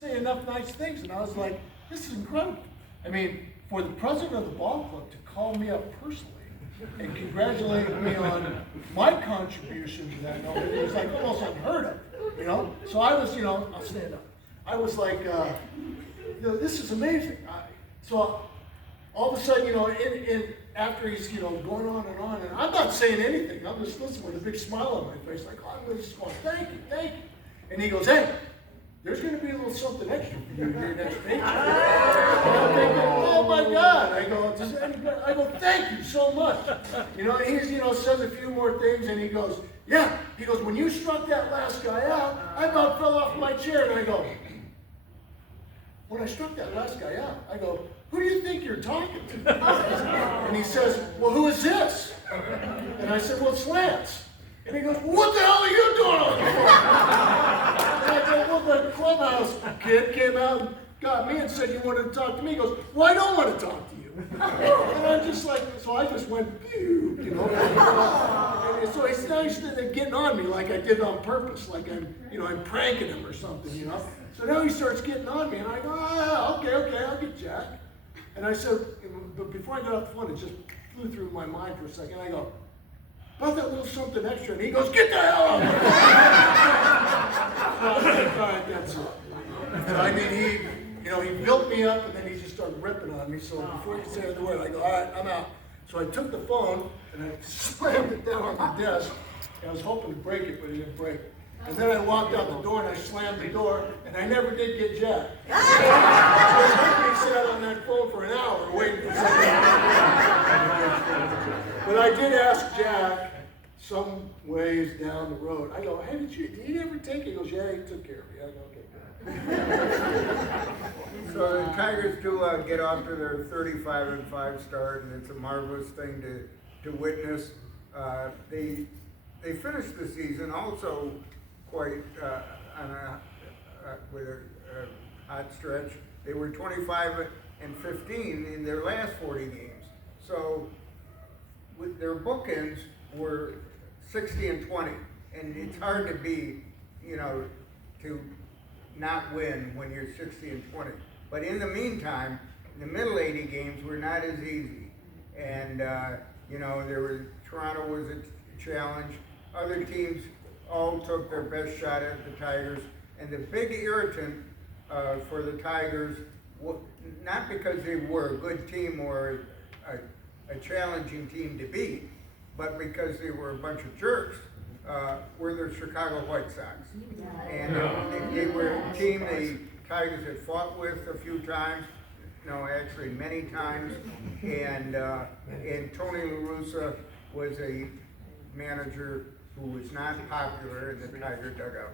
say enough nice things, and I was like, this is incredible. I mean, for the president of the ball club to call me up personally and congratulate me on my contribution to that moment, it was like almost unheard of, you know? So I was, I'll stand up. I was like, this is amazing. So all of a sudden, after he's, going on, and I'm not saying anything. I'm just listening with a big smile on my face, like, I'm just going, thank you. And he goes, hey, there's going to be a little something extra for you in your next paycheck. And I'm thinking, oh my God. I go, thank you so much. He's, says a few more things, and he goes, yeah. He goes, when you struck that last guy out, I about fell off my chair. And I go, when I struck that last guy out, I go, who do you think you're talking to? And he says, well, who is this? And I said, well, it's Lance. And he goes, well, what the hell are you doing on the phone? And I go, well, the clubhouse kid came out and got me and said you wanted to talk to me. He goes, well, I don't want to talk to you. And I'm just like, so I just went, pew, And so he's nice getting on me like I did on purpose, like I'm pranking him or something, So now he starts getting on me, and I go, okay, I'll get Jack. And I said, but before I got off the phone, it just flew through my mind for a second. I go, about that little something extra, and he goes, get the hell out of here. All right, that's it. So, I mean, he built me up, and then he just started ripping on me. So before he could say another word, I go, all right, I'm out. So I took the phone, and I slammed it down on the desk. And I was hoping to break it, but it didn't break. And then I walked out the door, and I slammed the door, and I never did get Jack. So I sat on that phone for an hour waiting for something. But I did ask Jack some ways down the road. I go, hey, did he ever take it? He goes, yeah, he took care of me. I go, okay, good. So the Tigers do get off to their 35-5 start, and it's a marvelous thing to witness. They finished the season also quite with a hot stretch. They were 25-15 in their last 40 games. So with their bookends were 60-20, and it's hard to be, to not win when you're 60-20. But in the meantime, the middle 80 games were not as easy, and Toronto was a challenge. Other teams all took their best shot at the Tigers, and the big irritant for the Tigers, not because they were a good team or a challenging team to beat, but because they were a bunch of jerks, were the Chicago White Sox. And they were a team the Tigers had fought with a few times, actually many times, and Tony La Russa was a manager who was not popular in the Tiger dugout.